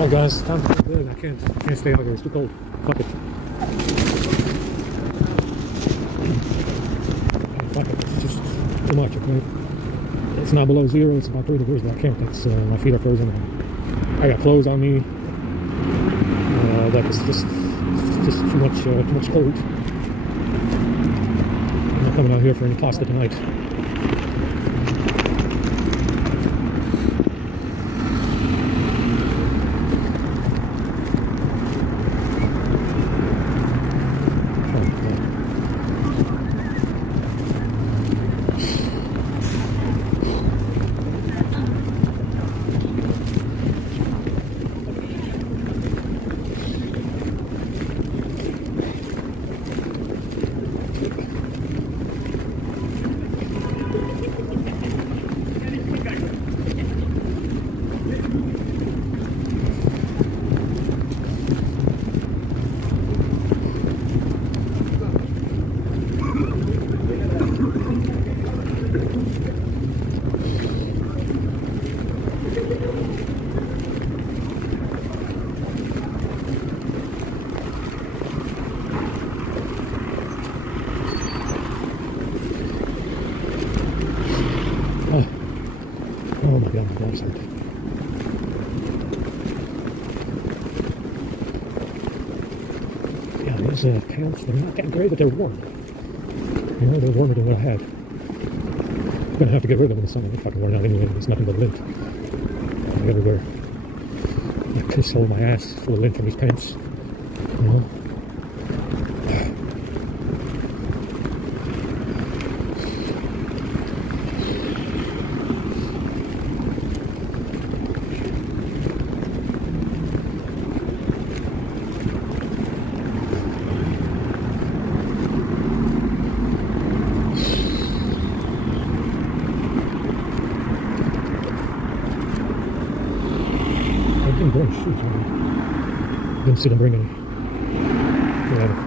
Alright guys, time to go to bed. I can't stay out here, it's too cold. Fuck it. Fuck it, it's just too much, okay? It's not below zero, it's about 3 degrees, but I can't. It's, my feet are frozen. I got clothes on me. Like it's just too much cold. I'm not coming out here for any pasta tonight. Oh my god, my arms hurt. Yeah, these pants, they're not that great, but they're warm. You know, they're warmer than what I had. I'm gonna have to get rid of them in the summer. They're fucking worn out anyway. There's nothing but lint everywhere. I piss hole in my ass full of lint from these pants. You know? I didn't bring shoes, man. Didn't see them bring any. Whatever.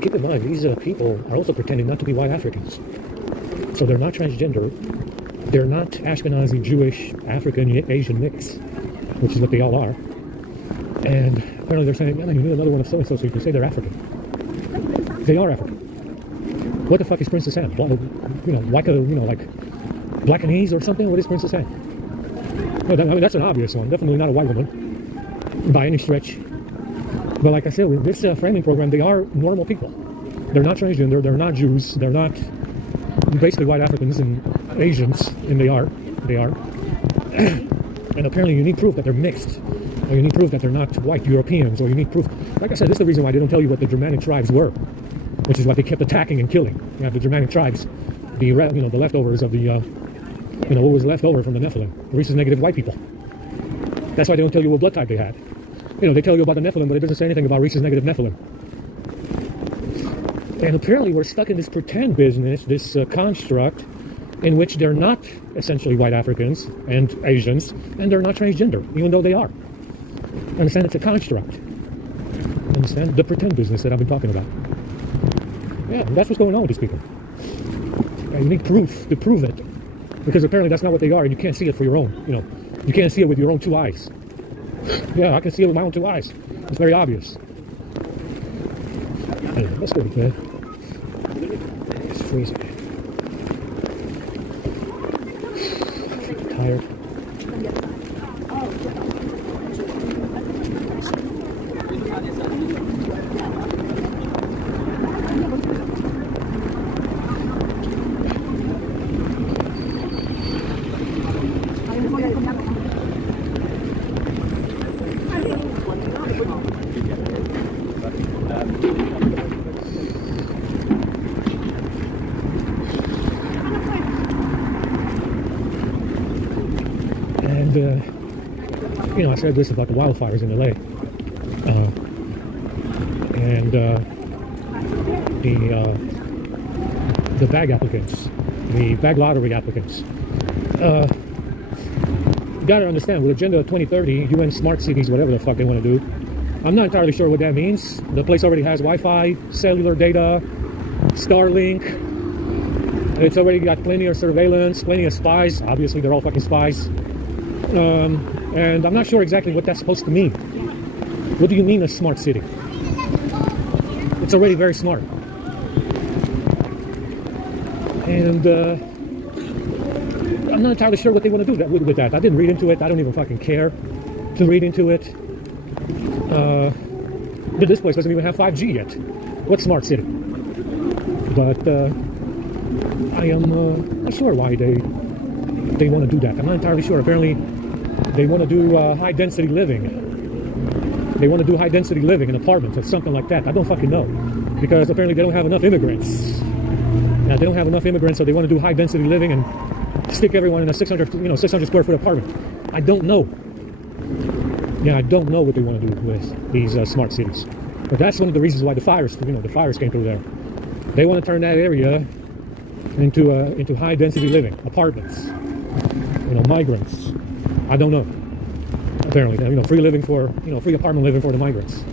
Keep in mind, these people are also pretending not to be white Africans. So they're not transgender. They're not Ashkenazi, Jewish, African, Asian mix, which is what they all are. And apparently they're saying, yeah, man, you need another one of so-and-so so you can say they're African. They are African. What the fuck is Princess Anne? You know, like Blackanese or something? What is Princess Anne? No, I mean, that's an obvious one. Definitely not a white woman by any stretch. But like I said, with this framing program, they are normal people. They're not transgender, they're not Jews, they're not basically white Africans and Asians, and they are. And apparently you need proof that they're mixed, or you need proof that they're not white Europeans, or you need proof. Like I said, this is the reason why they don't tell you what the Germanic tribes were, which is what they kept attacking and killing. You have the Germanic tribes, the leftovers of the, what was left over from the Nephilim, the rhesus negative white people. That's why they don't tell you what blood type they had. They tell you about the Nephilim, but it doesn't say anything about rhesus negative Nephilim. And apparently we're stuck in this pretend business, this construct, in which they're not essentially white Africans and Asians, and they're not transgender, even though they are. Understand? It's a construct. Understand? The pretend business that I've been talking about. Yeah, that's what's going on with these people. And you need proof to prove it. Because apparently that's not what they are, and you can't see it for your own. You can't see it with your own 2 eyes. Yeah, I can see it with my own 2 eyes. It's very obvious. Anyway, let's go to bed. It's freezing. I'm tired. And, I said this about the wildfires in LA. And the bag applicants, the bag lottery applicants. You gotta understand, with Agenda 2030, UN Smart Cities, whatever the fuck they want to do, I'm not entirely sure what that means. The place already has Wi-Fi, cellular data, Starlink. It's already got plenty of surveillance, plenty of spies. Obviously, they're all fucking spies. And I'm not sure exactly what that's supposed to mean. What do you mean a smart city? It's already very smart. And I'm not entirely sure what they want to do with that. I didn't read into it. I don't even fucking care to read into it. This place doesn't even have 5G yet. What smart city? But I am not sure why they want to do that. I'm not entirely sure. Apparently, they want to do high density living. They want to do high density living in apartments or something like that. I don't fucking know, because apparently they don't have enough immigrants. They don't have enough immigrants, so they want to do high density living and stick everyone in a 600 square foot apartment. I don't know. Yeah, I don't know what they want to do with these smart cities. But that's one of the reasons why the fires came through there. They want to turn that area into high density living, apartments, migrants. I don't know. Apparently, free living for, free apartment living for the migrants.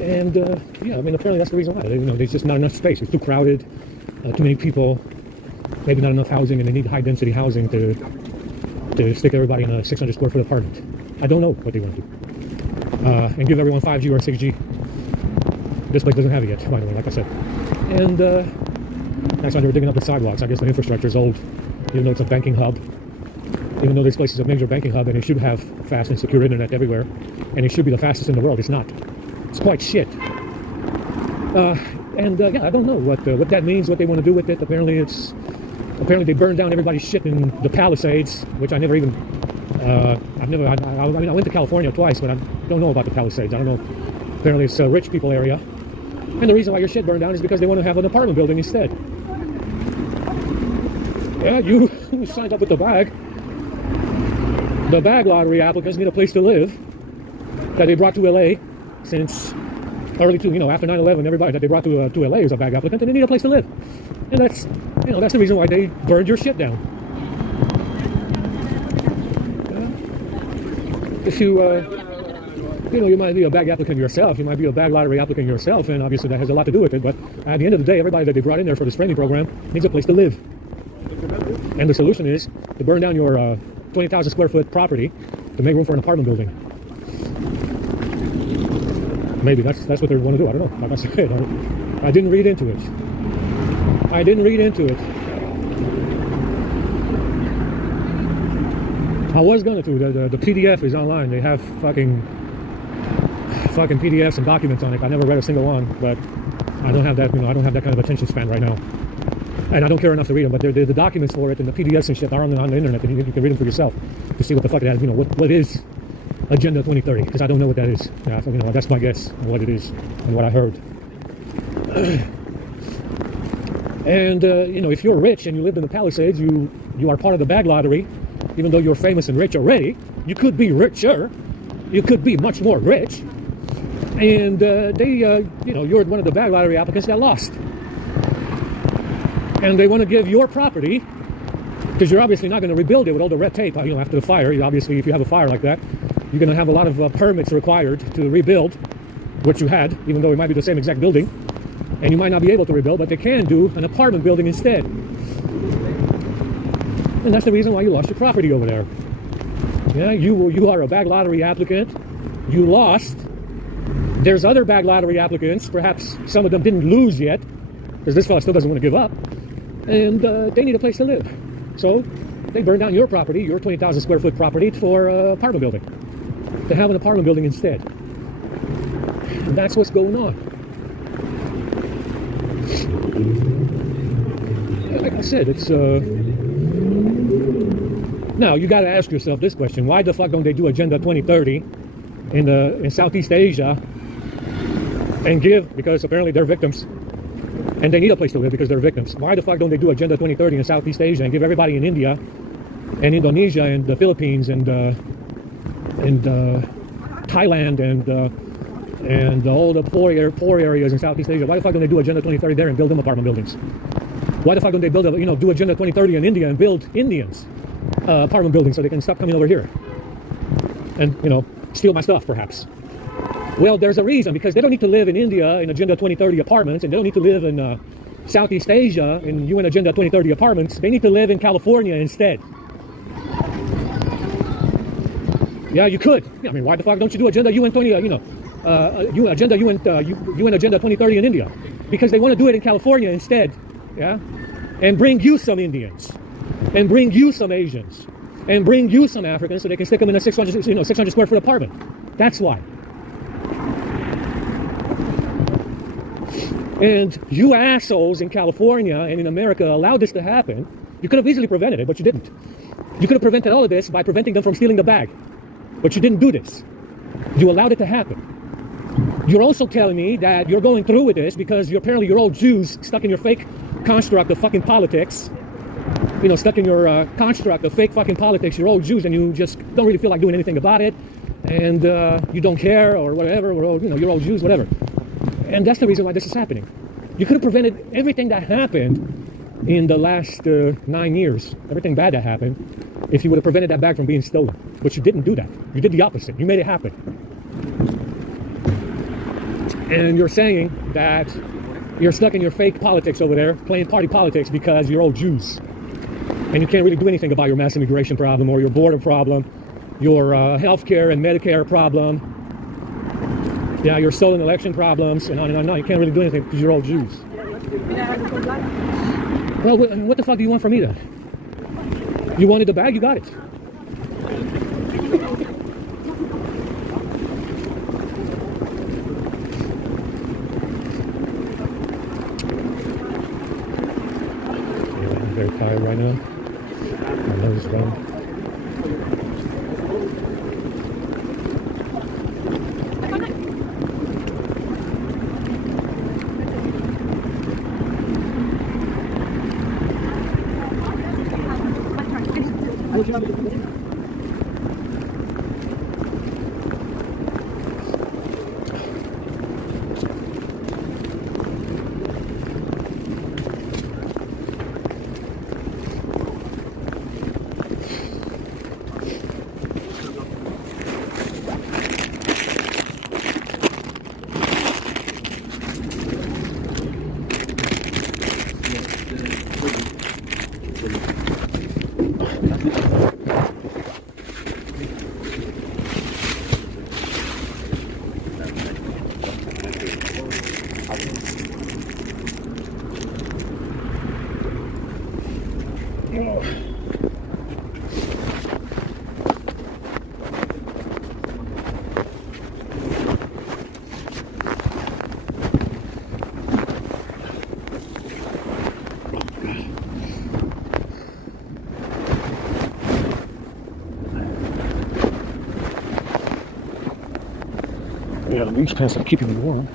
And apparently that's the reason why. There's just not enough space. It's too crowded, too many people, maybe not enough housing, and they need high density housing to stick everybody in a 600 square foot apartment. I don't know what they want to do. And give everyone 5G or 6G. This place doesn't have it yet, by the way, like I said. And that's why they were digging up the sidewalks. I guess the infrastructure is old, even though it's a banking hub. Even though this place is a major banking hub, and it should have fast and secure internet everywhere, and it should be the fastest in the world. It's not. It's quite shit. I don't know what that means, what they want to do with it. Apparently they burned down everybody's shit in the Palisades, which I never even. I went to California twice, but I don't know about the Palisades. I don't know. Apparently it's a rich people area, and the reason why your shit burned down is because they want to have an apartment building instead. Yeah, you signed up with the bag. The bag lottery applicants need a place to live that they brought to LA since early after 9/11. Everybody that they brought to LA is a bag applicant, and they need a place to live. And that's the reason why they burned your shit down. If you you might be a bag applicant yourself, you might be a bag lottery applicant yourself, and obviously that has a lot to do with it. But at the end of the day, everybody that they brought in there for this training program needs a place to live. And the solution is to burn down your 20,000 square foot property to make room for an apartment building. Maybe that's what they want to do. I don't know. Like I said, I didn't read into it. I was going to. The PDF is online. They have fucking PDFs and documents on it. I never read a single one, but I don't have that. I don't have that kind of attention span right now, and I don't care enough to read them. But the documents for it and the PDFs and shit are on the internet, and you can read them for yourself to see what the fuck it has. What is Agenda 2030? Because I don't know what that is. Yeah, that's my guess on what it is and what I heard. And if you're rich and you lived in the Palisades, you are part of the bag lottery. Even though you're famous and rich already, you could be richer. You could be much more rich. And you're one of the bag lottery applicants that lost. And they want to give your property, because you're obviously not going to rebuild it with all the red tape. After the fire, obviously, if you have a fire like that, you're going to have a lot of permits required to rebuild what you had, even though it might be the same exact building. And you might not be able to rebuild, but they can do an apartment building instead. And that's the reason why you lost your property over there. Yeah, you are a bag lottery applicant. You lost. There's other bag lottery applicants. Perhaps some of them didn't lose yet, because this fella still doesn't want to give up. And they need a place to live. So they burned down your property, your 20,000 square foot property, for an apartment building. They have an apartment building instead. And that's what's going on. Like I said, it's Now, you got to ask yourself this question. Why the fuck don't they do Agenda 2030 in Southeast Asia and give, because apparently they're victims, and they need a place to live because they're victims. Why the fuck don't they do Agenda 2030 in Southeast Asia and give everybody in India and Indonesia and the Philippines and Thailand and all the poor areas in Southeast Asia? Why the fuck don't they do Agenda 2030 there and build them apartment buildings? Why the fuck don't they build do Agenda 2030 in India and build Indians apartment buildings so they can stop coming over here and steal my stuff perhaps? Well, there's a reason, because they don't need to live in India in Agenda 2030 apartments, and they don't need to live in Southeast Asia in UN Agenda 2030 apartments. They need to live in California instead. Yeah, you could. I mean, why the fuck don't you do Agenda UN 20? UN Agenda 2030 in India? Because they want to do it in California instead. Yeah, and bring you some Indians, and bring you some Asians, and bring you some Africans, so they can stick them in a 600 square foot apartment. That's why. And you assholes in California and in America allowed this to happen. You could have easily prevented it, but you didn't. You could have prevented all of this by preventing them from stealing the bag. But you didn't do this. You allowed it to happen. You're also telling me that you're going through with this because apparently you're all Jews stuck in your fake construct of fucking politics. Stuck in your construct of fake fucking politics. You're all Jews and you just don't really feel like doing anything about it. And you don't care or whatever. You're all Jews, whatever. And that's the reason why this is happening. You could have prevented everything that happened in the last 9 years, everything bad that happened, if you would have prevented that bag from being stolen. But you didn't do that. You did the opposite. You made it happen. And you're saying that you're stuck in your fake politics over there, playing party politics because you're all Jews. And you can't really do anything about your mass immigration problem or your border problem, your healthcare and Medicare problem. Yeah, your stolen election problems, and on and on and on. You can't really do anything because you're all Jews. Well, what the fuck do you want from me then? You wanted the bag, you got it. I'm very tired right now. My nose is running. Yeah, these pants are keeping me warm.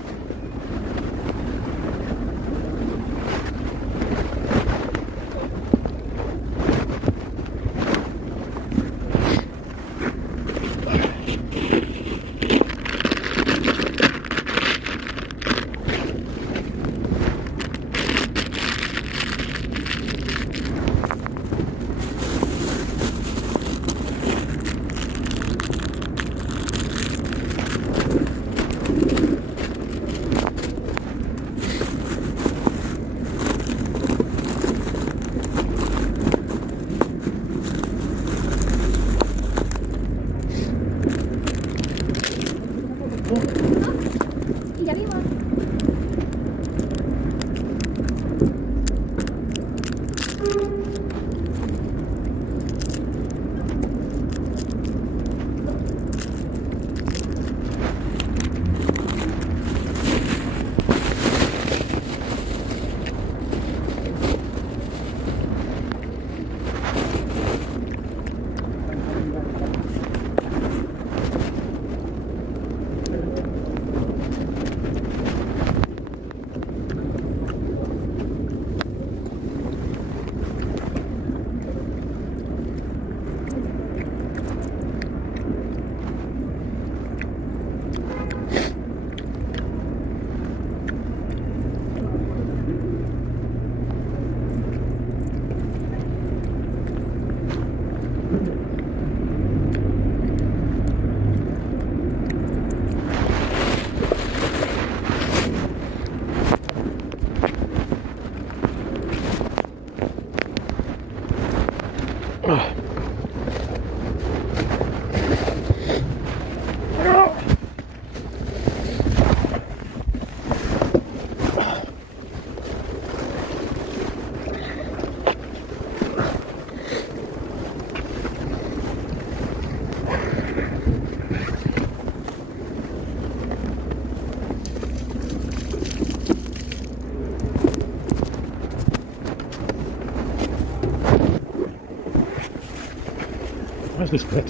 this cut.